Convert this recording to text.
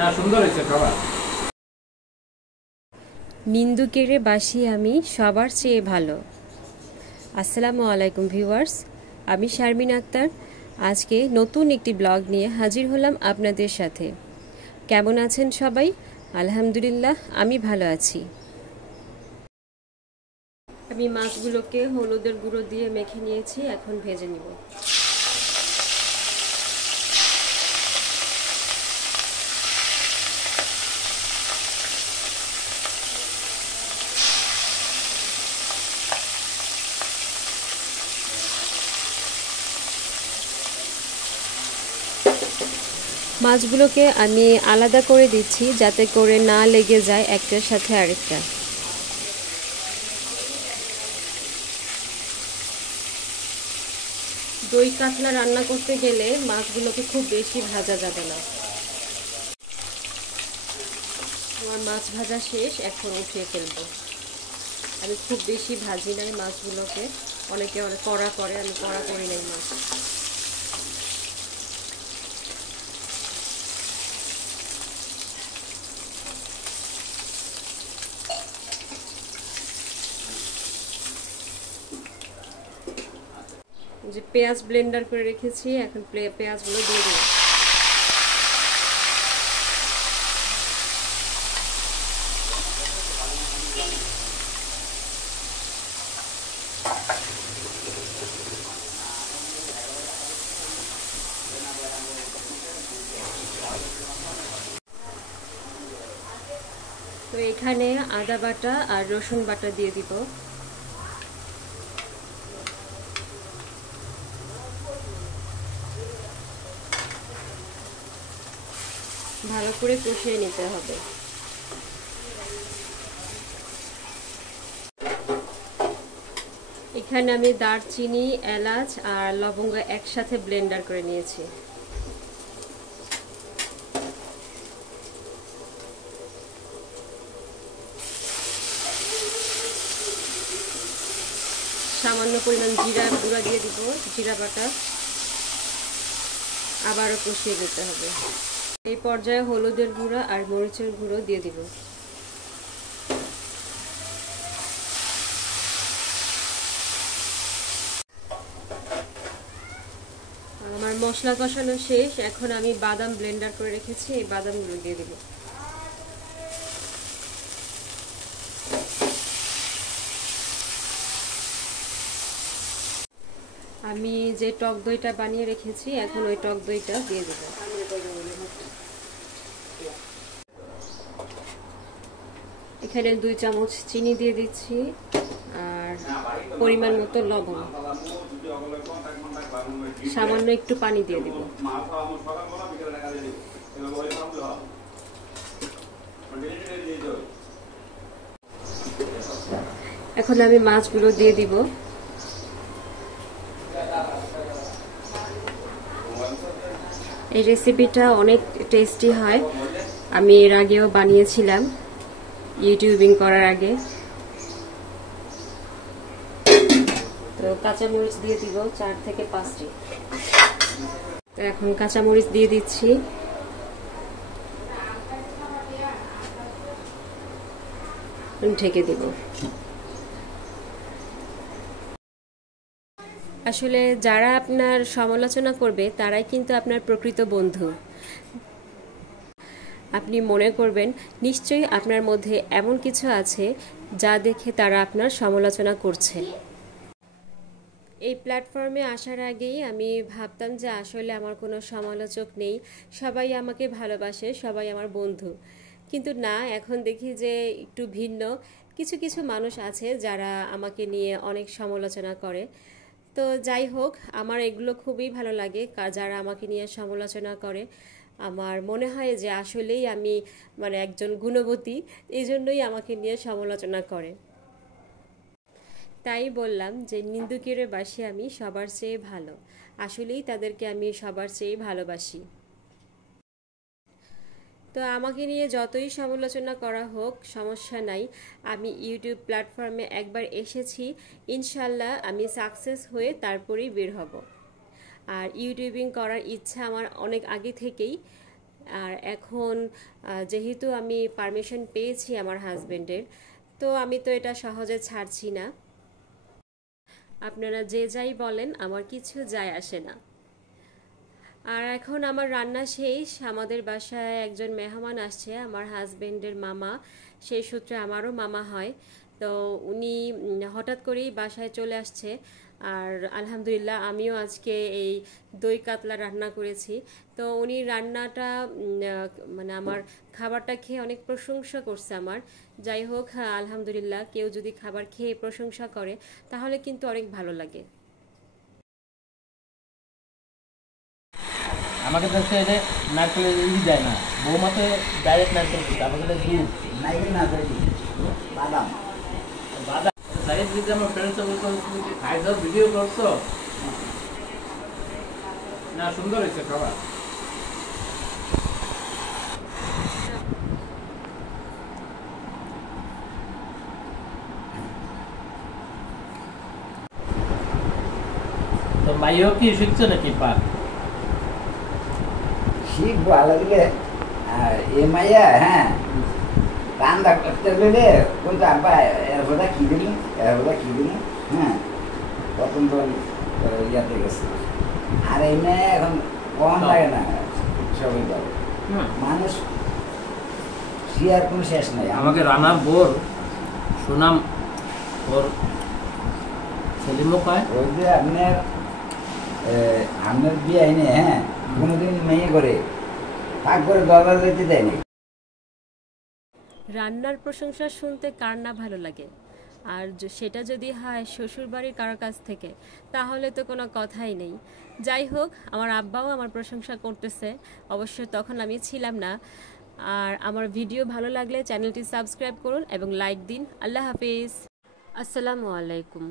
না সুন্দর হয়েছে খাবার। নিন্দুকেরে বাসি আমি সবার চেয়ে ভালো। আসসালামু আলাইকুম ভিউয়ার্স, আমি শারমিন আক্তার। আজকে নতুন একটি ব্লগ নিয়ে হাজির হলাম আপনাদের সাথে। কেমন আছেন সবাই? আলহামদুলিল্লাহ, আমি ভালো আছি। আমি মাছগুলোকে হলুদের গুঁড়ো দিয়ে মেখে নিয়েছি, এখন ভেজে নিব। মাছগুলোকে আমি আলাদা করে দিচ্ছি যাতে করে না লেগে যায় একটার সাথে আরেকটা। দই কাতলা রান্না করতে গেলে মাছগুলোকে খুব বেশি ভাজা যাবে না। আমার মাছ ভাজা শেষ, এখন উঠিয়ে ফেলবো। আমি খুব বেশি ভাজি নাই মাছগুলোকে, অনেকে অনেক কড়া করে, আমি কড়া করি নাই মাছ। যে পেঁয়াজ ব্লেন্ডার করে রেখেছি, এখন পেঁয়াজগুলো দিয়ে দেব। তো এখানে আদা বাটা আর রসুন বাটা দিয়ে দিব। ভালো করে কষিয়ে নিতে হবে। এখানে আমি দারচিনি, এলাচ আর লবঙ্গ একসাথে ব্লেন্ডার করে নিয়েছি। সামান্য পরিমাণ জিরা গুঁড়া দিয়ে দিব, জিরা বাটা। আবারও কষিয়ে দিতে হবে। এই পর্যায়ে হলুদের গুঁড়া আর মরিচের গুঁড়ো দিয়ে দিব। আমার মশলা কষানো শেষ, এখন আমি বাদাম ব্লেন্ডার করে রেখেছি, এই বাদামগুলো দিয়ে দিব। আমি যে টক দইটা বানিয়ে রেখেছি, এখন ওই টক দইটা দিয়ে দেব। এখানে 2 চামচ চিনি দিয়ে দিচ্ছি আর পরিমাণ মতো লবণ, সামান্য একটু পানি দিয়ে দিব। এখন আমি মাছগুলো দিয়ে দিব। এই রেসিপিটা অনেক টেস্টি হয়, আমি এর আগেও বানিয়েছিলাম ইউটিউবিং করার আগে। তো কাঁচামরিচ দিয়ে দিব 4 থেকে 5টি। তো এখন কাঁচামরিচ দিয়ে দিচ্ছি। ঢেকে দিব। আসলে যারা আপনার সমালোচনা করবে তারাই কিন্তু আপনার প্রকৃত বন্ধু। আপনি মনে করবেন নিশ্চয়ই আপনার মধ্যে এমন কিছু আছে যা দেখে তারা আপনার সমালোচনা করছে। এই প্ল্যাটফর্মে আসার আগেই আমি ভাবতাম যে আসলে আমার কোনো সমালোচক নেই, সবাই আমাকে ভালোবাসে, সবাই আমার বন্ধু। কিন্তু না, এখন দেখি যে একটু ভিন্ন কিছু কিছু মানুষ আছে যারা আমাকে নিয়ে অনেক সমালোচনা করে। তো যাই হোক, আমার এগুলো খুবই ভালো লাগে, যারা আমাকে নিয়ে সমালোচনা করে। আমার মনে হয় যে আসলেই আমি একজন গুণবতী, এই জন্যই আমাকে নিয়ে সমালোচনা করে। তাই বললাম যে নিন্দুকেরে বাসি আমি সবার চেয়ে ভালো। আসলেই তাদেরকে আমি সবার চেয়ে ভালোবাসি। তো আমাকে নিয়ে যতই সমালোচনা করা হোক সমস্যা নাই, আমি ইউটিউব প্ল্যাটফর্মে একবার এসেছি, ইনশাল্লাহ আমি সাকসেস হয়ে তারপরেই বের হব। আর ইউটিউবিং করার ইচ্ছা আমার অনেক আগে থেকেই, আর এখন যেহেতু আমি পারমিশন পেয়েছি আমার হাজবেন্ডের, তো আমি তো এটা সহজে ছাড়ছি না। আপনারা যে যাই বলেন, আমার কিছু যায় আসে না। আর এখন আমার রান্না শেষ। আমাদের বাসায় একজন মেহমান আসছে, আমার হাজবেন্ডের মামা, সেই সূত্রে আমারও মামা হয়। তো উনি হঠাৎ করেই বাসায় চলে আসছে। আর আলহামদুলিল্লাহ আমিও আজকে এই দই কাতলা রান্না করেছি। তো উনি রান্নাটা মানে আমার খাবারটা খেয়ে অনেক প্রশংসা করছে আমার। যাই হোক, হ্যাঁ, আলহামদুলিল্লাহ কেউ যদি খাবার খেয়ে প্রশংসা করে তাহলে কিন্তু অনেক ভালো লাগে। আমাকে তো সে নারকেলের যায় না, বৌমা তো ডাইরেক্ট নারকেল দিচ্ছে, আমাকে তো দুধ নাইকেল না তৈরি বাদাম বাদাম। সাইড দিতে আমার ফ্রেন্ডস বলতো তুমি কি খাই দাও, ভিডিও করছো না? সুন্দর হয়েছে খাবার। তো মাইও কি শিখছো নাকি পাক? শিখবো আলাদা এ মাইয়া, হ্যাঁ রান্না করতে গেলে বলতো আব্বা এর বোধা কি দিলি, এর বোধা কি দিলি, হ্যাঁ প্রথম তো ইয়াতে গেছে। আর এই মেয়ে এখন কম লাগে না, সবাই বলে মানুষ শিয়ার কোনো শেষ নাই। আমাকে রানার বোর সুনাম ওর সেলিমও পায়। ওই যে আপনার বিয়ে আইনে, হ্যাঁ কোনোদিন মেয়ে করে পাক করে দরজা যেতে দেয়নি। রান্নার প্রশংসা শুনতে কার না ভালো লাগে, আর সেটা যদি হয় শ্বশুরবাড়ির কারো কাছ থেকে, তাহলে তো কোনো কথাই নেই। যাই হোক, আমার আব্বাও আমার প্রশংসা করতেছে, অবশ্য তখন আমি ছিলাম না। আর আমার ভিডিও ভালো লাগলে চ্যানেলটি সাবস্ক্রাইব করুন এবং লাইক দিন। আল্লাহ হাফিজ, আসসালামু আলাইকুম।